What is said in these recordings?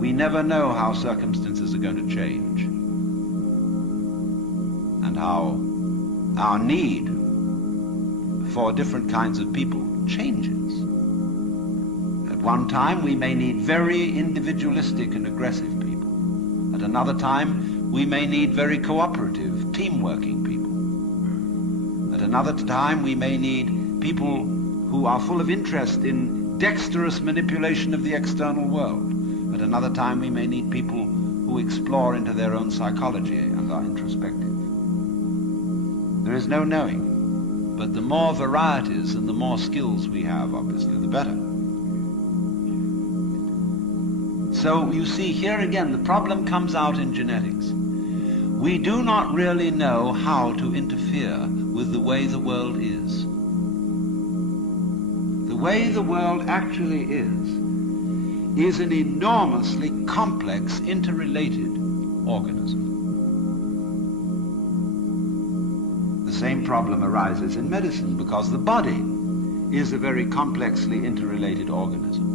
we never know how circumstances are going to change and how our need for different kinds of people changes. At one time, we may need very individualistic and aggressive people. At another time, we may need very cooperative, team-working people. At another time, we may need people who are full of interest in dexterous manipulation of the external world. At another time, we may need people who explore into their own psychology and are introspective. There is no knowing, but the more varieties and the more skills we have, obviously, the better. So you see, here again, the problem comes out in genetics. We do not really know how to interfere with the way the world is. The way the world actually is an enormously complex, interrelated organism. The same problem arises in medicine because the body is a very complexly interrelated organism.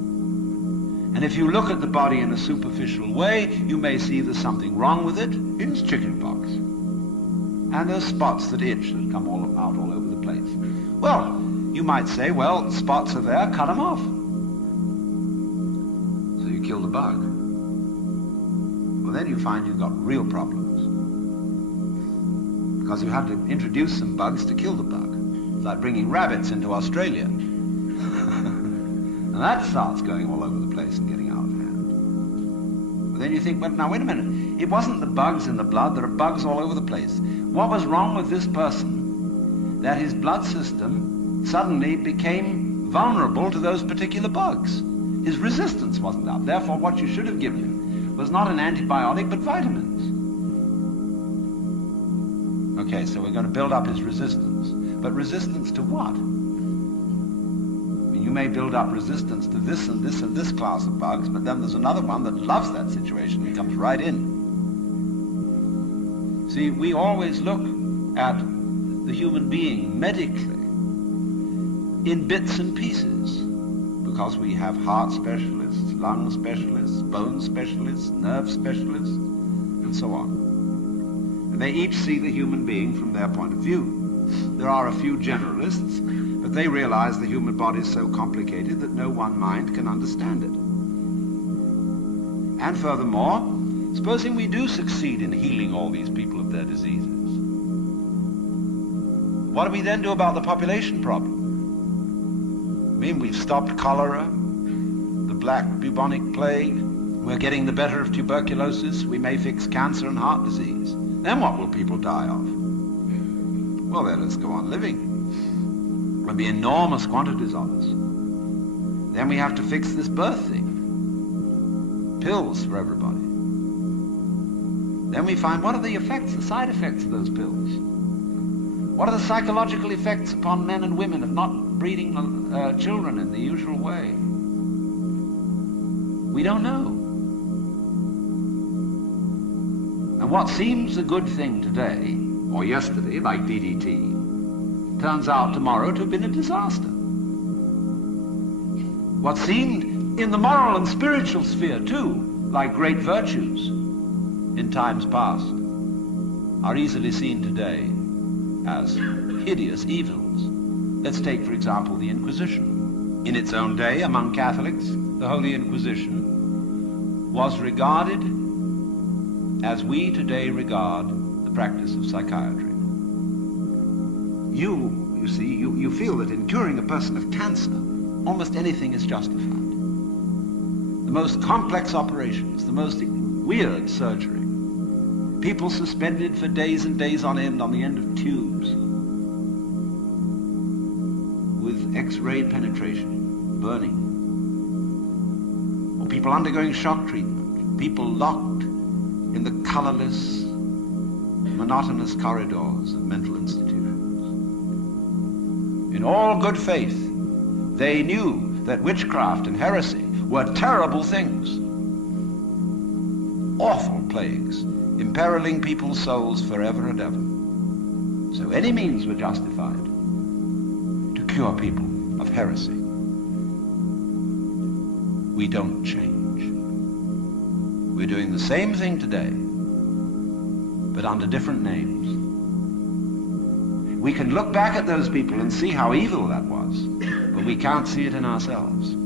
And if you look at the body in a superficial way, you may see there's something wrong with it. It's chickenpox. And there's spots that itch that come out all over the place. Well, you might say, well, spots are there, cut them off. So you kill the bug. Well, then you find you've got real problems. Because you have to introduce some bugs to kill the bug. It's like bringing rabbits into Australia. And that starts going all over the place and getting out of hand. But then you think, well, now wait a minute. It wasn't the bugs in the blood. There are bugs all over the place. What was wrong with this person that his blood system suddenly became vulnerable to those particular bugs? His resistance wasn't up. Therefore, what you should have given him was not an antibiotic, but vitamins. Okay, so we're going to build up his resistance. But resistance to what? You may build up resistance to this and this and this class of bugs, but then there's another one that loves that situation and comes right in. See, we always look at the human being medically in bits and pieces because we have heart specialists, lung specialists, bone specialists, nerve specialists, and so on. And they each see the human being from their point of view. There are a few generalists, but they realize the human body is so complicated that no one mind can understand it. And furthermore, supposing we do succeed in healing all these people of their diseases, what do we then do about the population problem? I mean, we've stopped cholera, the black bubonic plague, we're getting the better of tuberculosis, we may fix cancer and heart disease. Then what will people die of? Well, then let's go on living. There'll be enormous quantities of us. Then we have to fix this birth thing. Pills for everybody. Then we find, what are the effects, the side effects of those pills? What are the psychological effects upon men and women of not breeding children in the usual way? We don't know. And what seems a good thing today, or yesterday, like DDT, turns out tomorrow to have been a disaster. What seemed in the moral and spiritual sphere too, like great virtues in times past, are easily seen today as hideous evils. Let's take, for example, the Inquisition. In its own day, among Catholics, the Holy Inquisition was regarded as we today regard the practice of psychiatry. You see, you feel that in curing a person of cancer, almost anything is justified. The most complex operations, the most weird surgery, people suspended for days and days on end the end of tubes with X-ray penetration, burning, or people undergoing shock treatment, people locked in the colorless, monotonous corridors of mental institutions. In all good faith, they knew that witchcraft and heresy were terrible things, awful plagues, imperiling people's souls forever and ever. So any means were justified to cure people of heresy. We don't change. We're doing the same thing today, but under different names. We can look back at those people and see how evil that was, but we can't see it in ourselves.